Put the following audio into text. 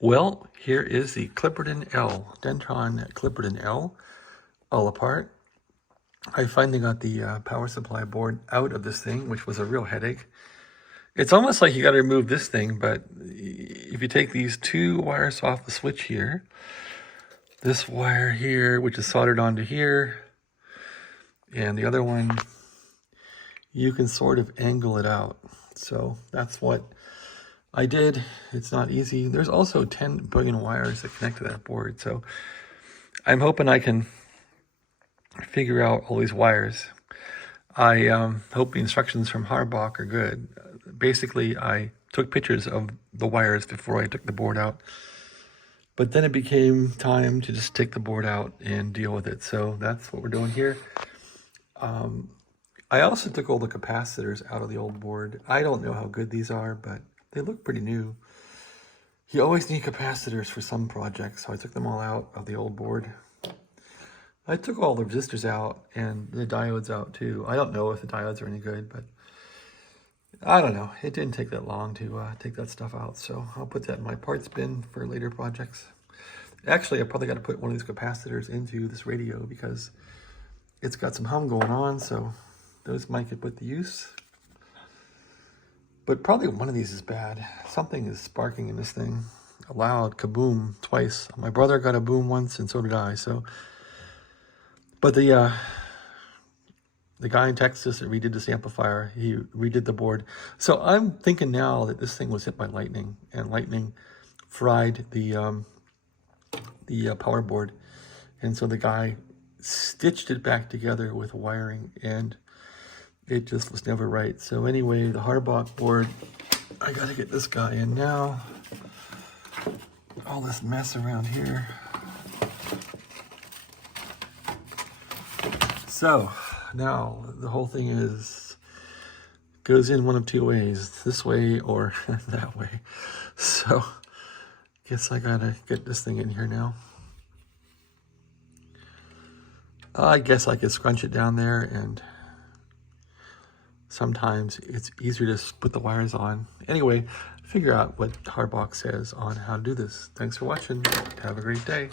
Well, here is the Clipperton L, Denton Clipperton L, all apart. I finally got the power supply board out of this thing, which was a real headache. It's almost like you got to remove this thing, but if you take these two wires off the switch here, this wire here, which is soldered onto here, and the other one, you can sort of angle it out. So that's what I did. It's not easy. There's also 10 billion wires that connect to that board. So I'm hoping I can figure out all these wires. I hope the instructions from Harbach are good. Basically, I took pictures of the wires before I took the board out. But then it became time to just take the board out and deal with it. So that's what we're doing here. I also took all the capacitors out of the old board. I don't know how good these are, but they look pretty new. You always need capacitors for some projects, so I took them all out of the old board. I took all the resistors out and the diodes out too. I don't know if the diodes are any good, but I don't know. It didn't take that long to take that stuff out, so I'll put that in my parts bin for later projects. Actually, I probably got to put one of these capacitors into this radio because it's got some hum going on, so those might get put to use. But probably one of these is bad. Something is sparking in this thing. A loud kaboom twice. My brother got a boom once, and so did I. So, but the guy in Texas that redid this amplifier, he redid the board. So I'm thinking now that this thing was hit by lightning, and lightning fried the power board, and so the guy stitched it back together with wiring, and it just was never right. So anyway, the Harbach board, I gotta get this guy in now. All this mess around here. So now the whole thing goes in one of two ways, this way or that way. So guess I gotta get this thing in here now. I guess I could scrunch it down there, and sometimes it's easier to just put the wires on. Anyway, figure out what Harbach says on how to do this. Thanks for watching. Have a great day.